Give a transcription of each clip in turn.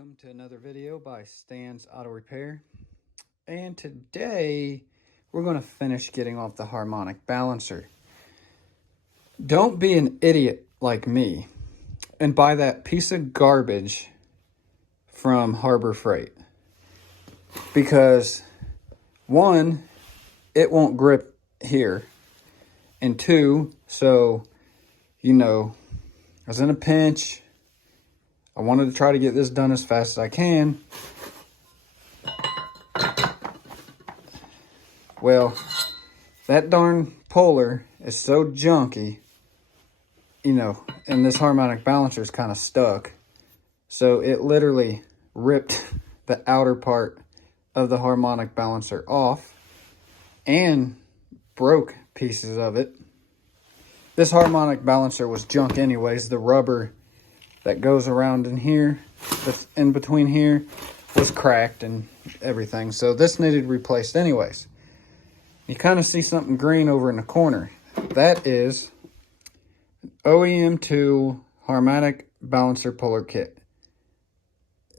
Welcome to another video by Stan's Auto Repair. And today we're going to finish getting off the harmonic balancer. Don't be an idiot like me and buy that piece of garbage from Harbor Freight. Because one, it won't grip here. And two, I was in a pinch. I wanted to try to get this done as fast as I can. Well, that darn puller is so junky, and this harmonic balancer is kind of stuck. So it literally ripped the outer part of the harmonic balancer off and broke pieces of it. This harmonic balancer was junk anyways. The rubber that goes around in here, that's in between here, was cracked and everything. So this needed replaced anyways. You kind of see something green over in the corner. That is OEM2 harmonic balancer puller kit.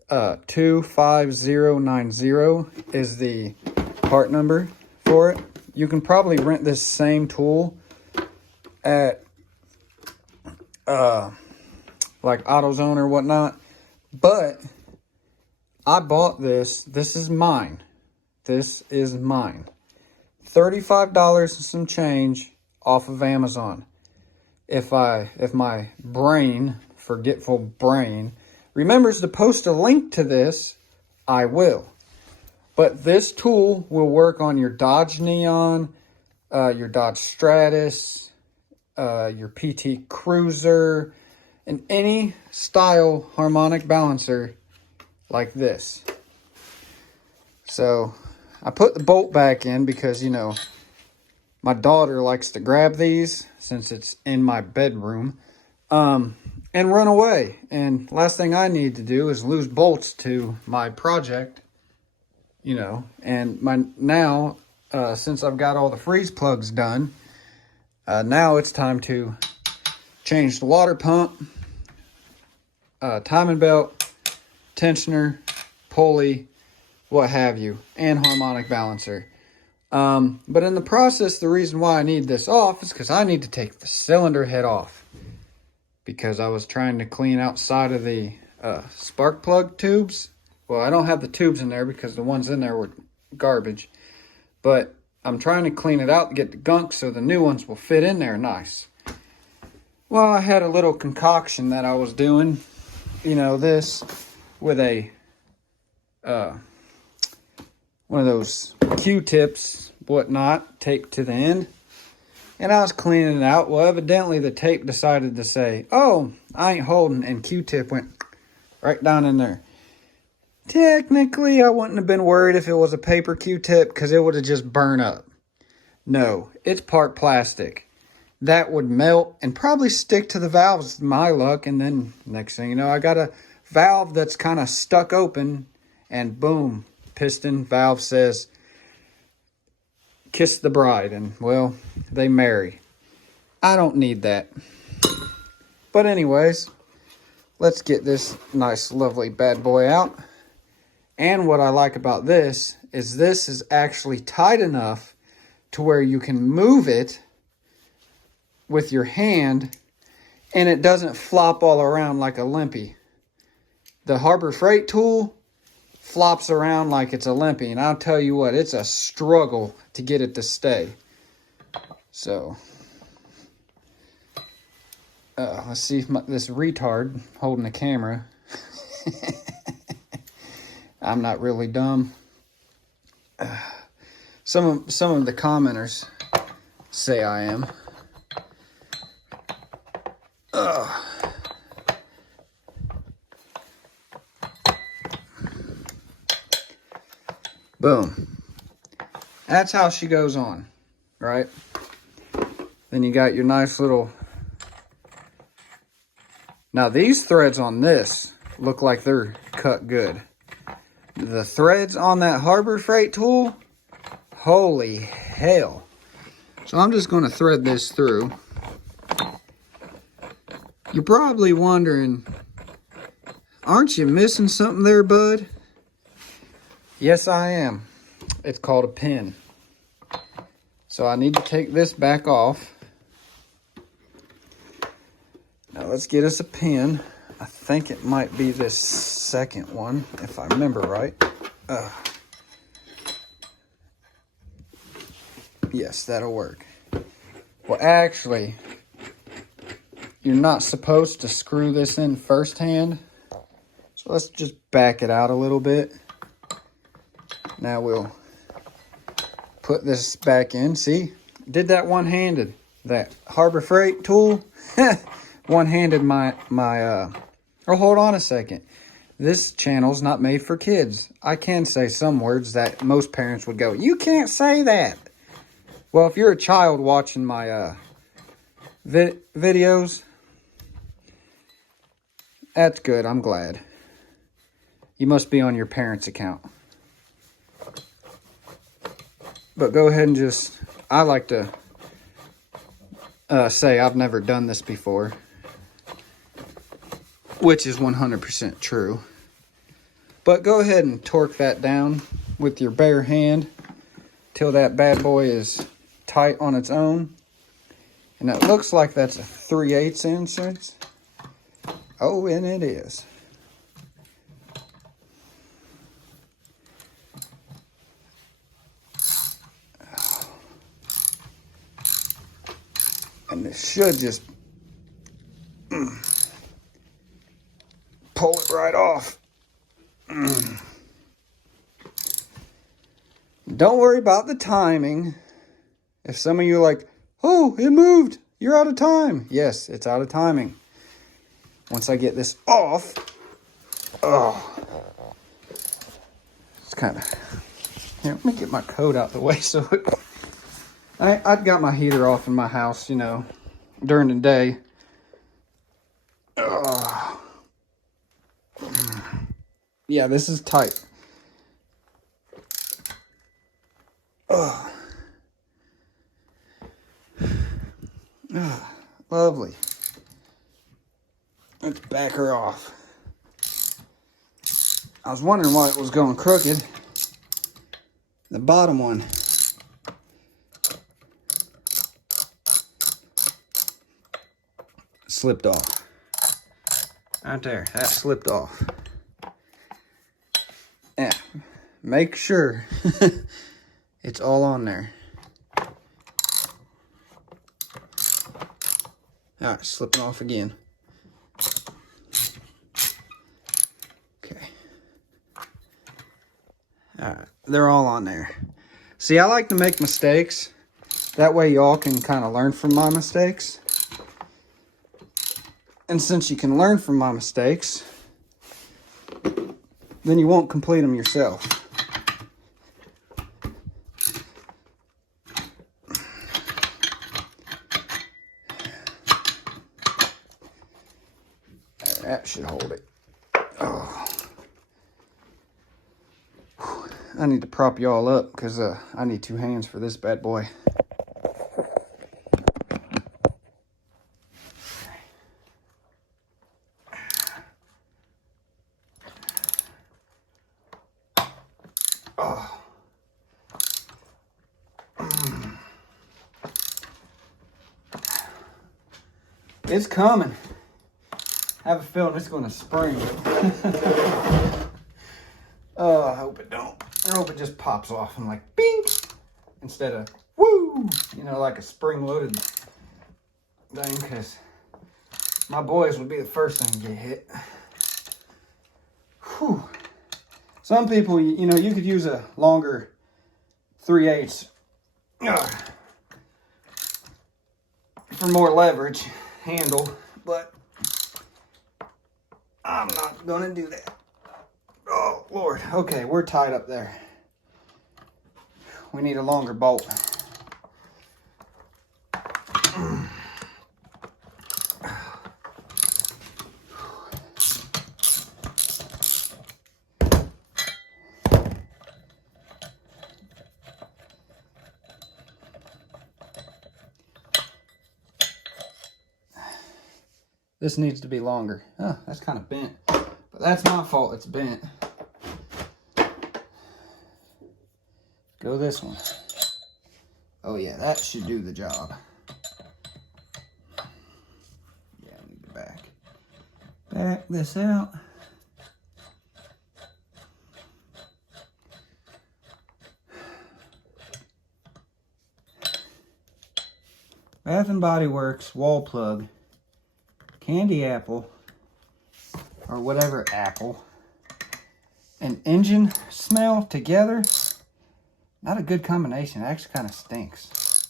25090 is the part number for it. You can probably rent this same tool at like AutoZone or whatnot, but I bought this. This is mine. This is mine. $35 and some change off of Amazon. If my forgetful brain, remembers to post a link to this, I will. But this tool will work on your Dodge Neon, your Dodge Stratus, your PT Cruiser, and any style harmonic balancer like this. So I put the bolt back in because, my daughter likes to grab these since it's in my bedroom and run away. And last thing I need to do is lose bolts to my project, and since I've got all the freeze plugs done, now it's time to change the water pump, timing belt, tensioner, pulley, what have you, and harmonic balancer. But in the process, the reason why I need this off is because I need to take the cylinder head off. Because I was trying to clean outside of the spark plug tubes. Well, I don't have the tubes in there because the ones in there were garbage. But I'm trying to clean it out to get the gunk so the new ones will fit in there nice. Well, I had a little concoction that I was doing, this with a, one of those Q-tips, whatnot, taped to the end. And I was cleaning it out. Well, evidently the tape decided to say, oh, I ain't holding, and Q-tip went right down in there. Technically, I wouldn't have been worried if it was a paper Q-tip because it would have just burned up. No, it's part plastic. That would melt and probably stick to the valves, my luck. And then next thing you know, I got a valve that's kind of stuck open, and boom, piston valve says, kiss the bride. And well, they marry. I don't need that. But anyways, let's get this nice, lovely bad boy out. And what I like about this is actually tight enough to where you can move it with your hand and it doesn't flop all around like a limpy. The Harbor Freight tool flops around like it's a limpy, and I'll tell you what, it's a struggle to get it to stay. So let's see if this retard holding the camera. I'm not really dumb. Some of the commenters say I am. Boom. That's how she goes on, right? Then you got your nice little... Now these threads on this look like they're cut good. The threads on that Harbor Freight tool, holy hell. So I'm just going to thread this through. You're probably wondering, Aren't you missing something there, bud? Yes, I am. It's called a pin. So I need to take this back off. Now let's get us a pin. I think it might be this second one, if I remember right. Yes, that'll work. Well, actually, you're not supposed to screw this in first hand. So let's just back it out a little bit. Now we'll put this back in. See, did that one-handed. That Harbor Freight tool, one-handed oh, hold on a second. This channel's not made for kids. I can say some words that most parents would go, you can't say that. Well, if you're a child watching my videos, that's good. I'm glad. You must be on your parents' account. But go ahead and just, I like to say I've never done this before, which is 100% true. But go ahead and torque that down with your bare hand till that bad boy is tight on its own. And it looks like that's a 3/8 inch. Oh, and it is. And it should just pull it right off. Don't worry about the timing. If some of you are like, oh, it moved, you're out of time. Yes, it's out of timing. Once I get this off, oh, it's kind of, here, let me get my coat out the way so it, I've got my heater off in my house, you know, during the day. Yeah, this is tight. Lovely. Let's back her off. I was wondering why it was going crooked. The bottom one. Slipped off. Right there, that slipped off. Yeah, make sure it's all on there. All right, slipping off again. Okay. All right, they're all on there. See, I like to make mistakes. That way y'all can kind of learn from my mistakes. And since you can learn from my mistakes, then you won't complete them yourself. That should hold it. Oh. I need to prop y'all up because I need 2 hands for this bad boy. Oh. It's coming. I have a feeling it's going to spring. Oh, I hope it don't. I hope it just pops off and like bing instead of woo, you know, like a spring-loaded thing, because my boys would be the first thing to get hit. Whew. Some people, you know, you could use a longer 3/8 for more leverage handle, but I'm not gonna do that. Oh, Lord. Okay, we're tied up there. We need a longer bolt. This needs to be longer. Oh, that's kind of bent. But That's my fault it's bent. Go this one. Oh yeah, that should do the job. Yeah, I need to back this out. Bath and Body Works wall plug, candy apple, or whatever apple, and engine smell together. Not a good combination. It actually kind of stinks.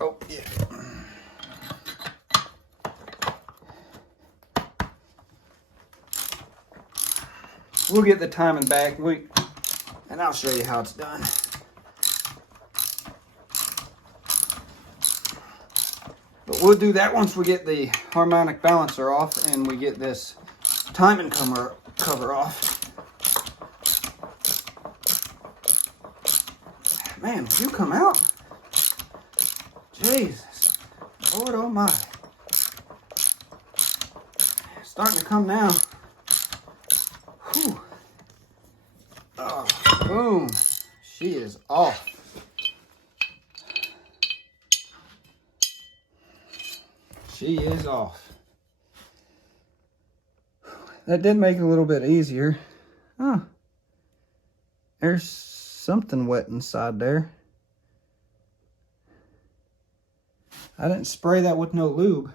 Oh, yeah. We'll get the timing back, and I'll show you how it's done. But we'll do that once we get the harmonic balancer off and we get this timing cover off. Man, would you come out? Jesus, Lord almighty. It's starting to come now. Whew. Oh, boom. She is off. She is off. That did make it a little bit easier. Huh. There's something wet inside there. I didn't spray that with no lube.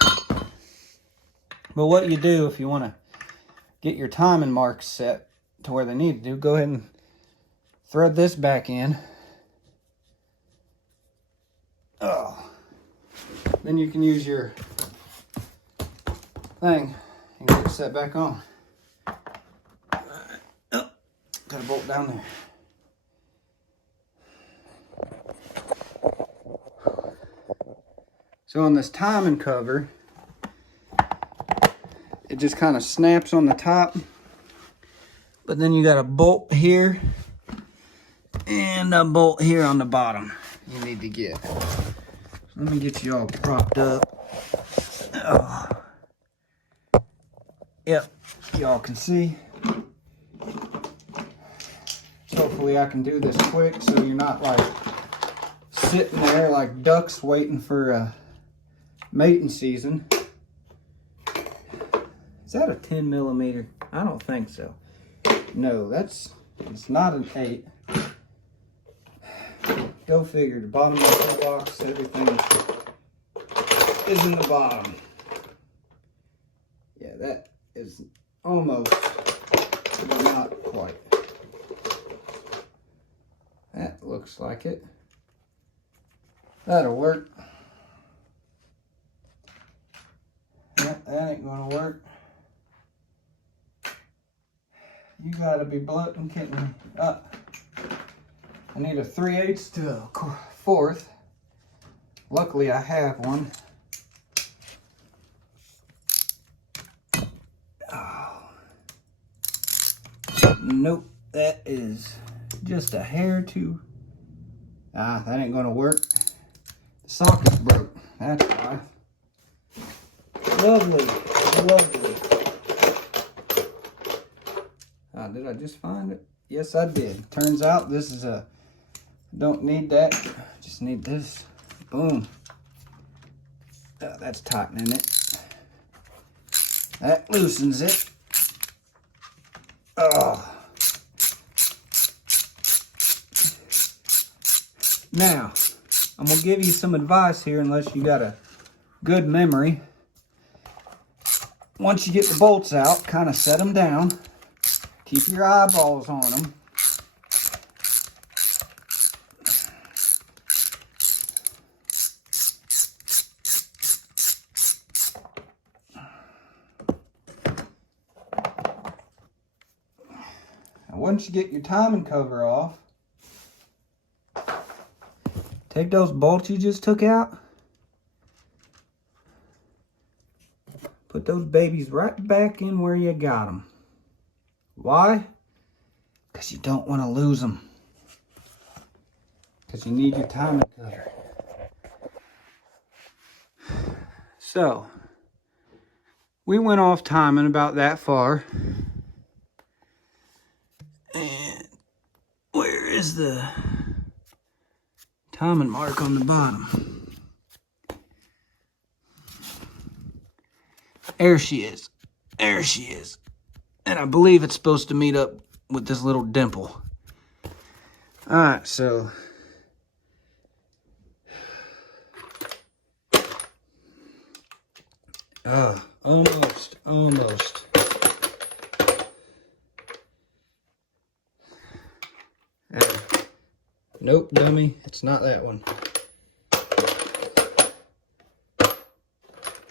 But what you do if you want to get your timing marks set to where they need to do, go ahead and thread this back in. Oh. Then you can use your thing and get it set back on. Oh, got a bolt down there. So on this timing cover, it just kind of snaps on the top, but then you got a bolt here and a bolt here on the bottom you need to get. Let me get you all propped up. Oh. Yep, y'all can see. Hopefully I can do this quick so you're not like sitting there like ducks waiting for mating season. Is that a 10 millimeter? I don't think so. No, it's not an 8. Go figure, the bottom of the box, everything is in the bottom. Yeah, that is almost, but not quite. That looks like it. That'll work. Yep, that ain't gonna work. You gotta be bloating, kidding me. I need a 3/8 to a 1/4. Luckily, I have one. Oh. Nope, that is just a hair too. That ain't gonna work. The socket's broke. That's why. Lovely, lovely. Did I just find it? Yes, I did. Turns out this is a, don't need that. Just need this. Boom. That's tightening it. That loosens it. Oh. Now, I'm going to give you some advice here unless you got a good memory. Once you get the bolts out, kind of set them down. Keep your eyeballs on them. And once you get your timing cover off, take those bolts you just took out. Put those babies right back in where you got them. Why? Because you don't want to lose them. Because you need your timing cover. So, we went off timing about that far. And where is the timing mark on the bottom? There she is. There she is. And I believe it's supposed to meet up with this little dimple. Alright, so almost. Nope, dummy, it's not that one.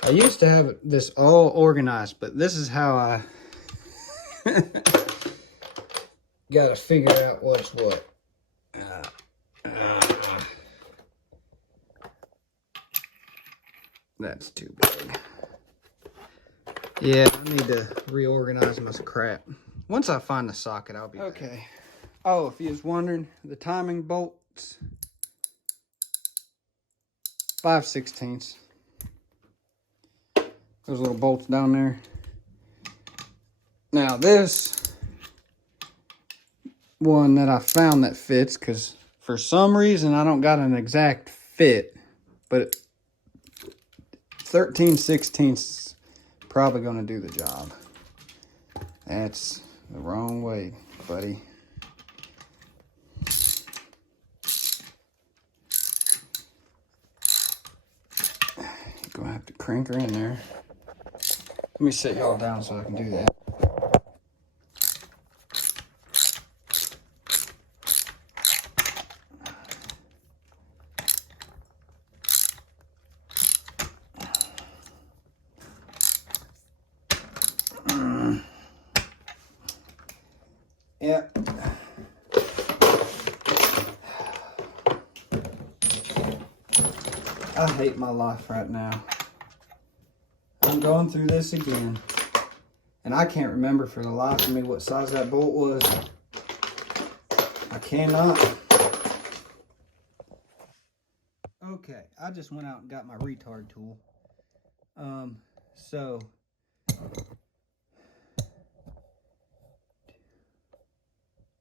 I used to have this all organized, but this is how I gotta figure out what's what. That's too big. Yeah, I need to reorganize my crap. Once I find the socket, I'll be okay. Back. Oh, if you was wondering, the timing bolts, 5/16. Those little bolts down there. Now this one that I found that fits, because for some reason I don't got an exact fit, but 13/16 is probably going to do the job. That's the wrong way, buddy. You're going to have to crank her in there. Let me sit y'all down so I can do that. Yep. I hate my life right now. I'm going through this again. And I can't remember for the life of me what size that bolt was. I cannot. Okay, I just went out and got my retard tool. So...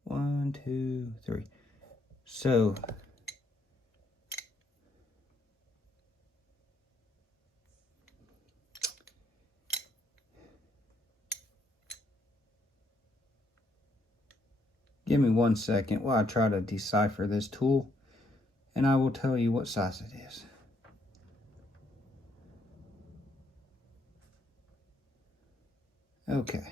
1, 2, 3. So give me 1 second while I try to decipher this tool, and I will tell you what size it is. Okay.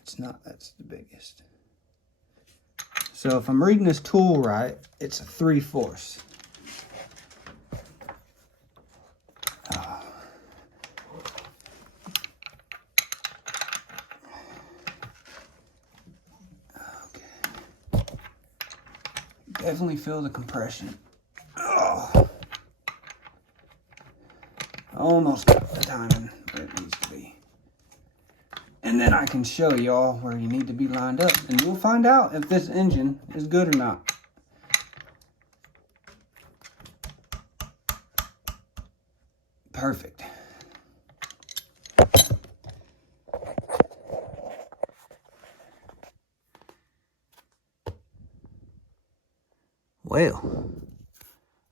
It's not, that's the biggest. So if I'm reading this tool right, it's a 3/4. Okay. Definitely feel the compression. Oh. Almost got the timing where it needs to be. And then I can show y'all where you need to be lined up. And you'll find out if this engine is good or not. Perfect. Well.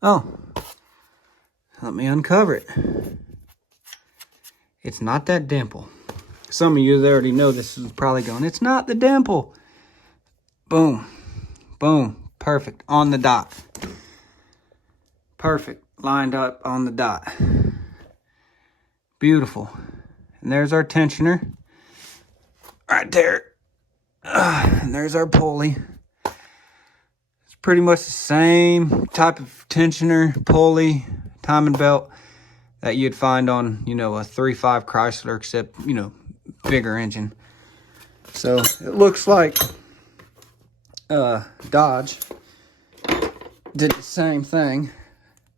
Oh. Let me uncover it. It's not that dimple. Some of you already know this is probably going, it's not the dimple. Boom. Boom. Perfect. On the dot. Perfect. Lined up on the dot. Beautiful. And there's our tensioner. Right there. And there's our pulley. It's pretty much the same type of tensioner, pulley, timing belt that you'd find on, you know, a 3.5 Chrysler, except, you know, bigger engine. So it looks like Dodge did the same thing,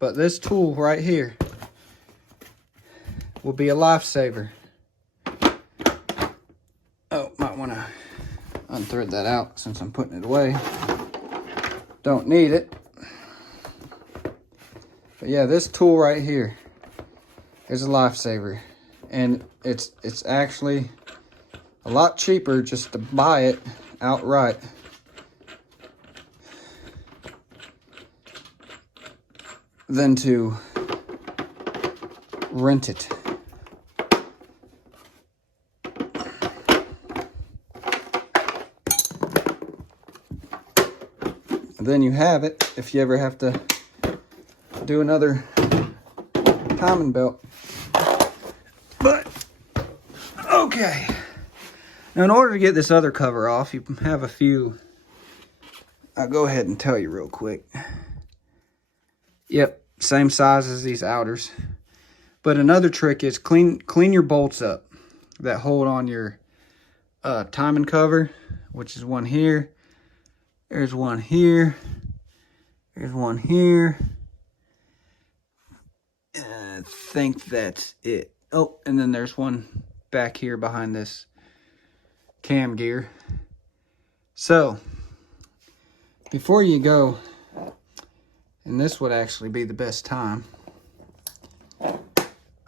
but this tool right here will be a lifesaver. Oh, might want to unthread that out since I'm putting it away. Don't need it. But yeah, this tool right here is a lifesaver. And it's actually a lot cheaper just to buy it outright. Than to rent it. And then you have it if you ever have to do another timing belt. But, okay. Now in order to get this other cover off, you have a few, I'll go ahead and tell you real quick. Yep, same size as these outers. But another trick is clean your bolts up that hold on your timing cover, which is one here. There's one here. There's one here. I think that's it. Oh, and then there's one back here behind this cam gear. So, before you go, and this would actually be the best time,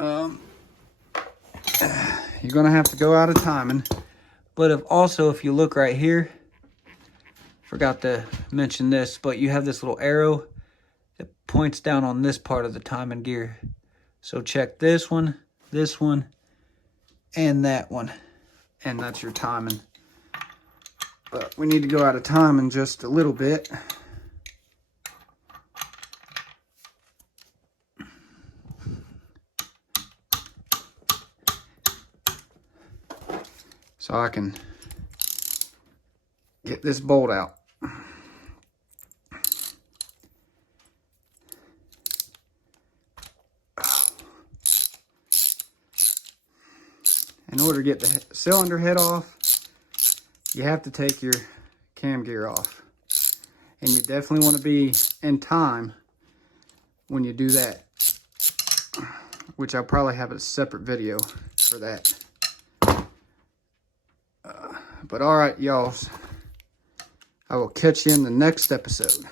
you're gonna have to go out of timing. But if you look right here, forgot to mention this, but you have this little arrow that points down on this part of the timing gear. So check this one, and that one, and that's your timing. But we need to go out of timing just a little bit. So I can get this bolt out. In order to get the cylinder head off, you have to take your cam gear off. And you definitely want to be in time when you do that, which I'll probably have a separate video for that. But all right, y'all, I will catch you in the next episode.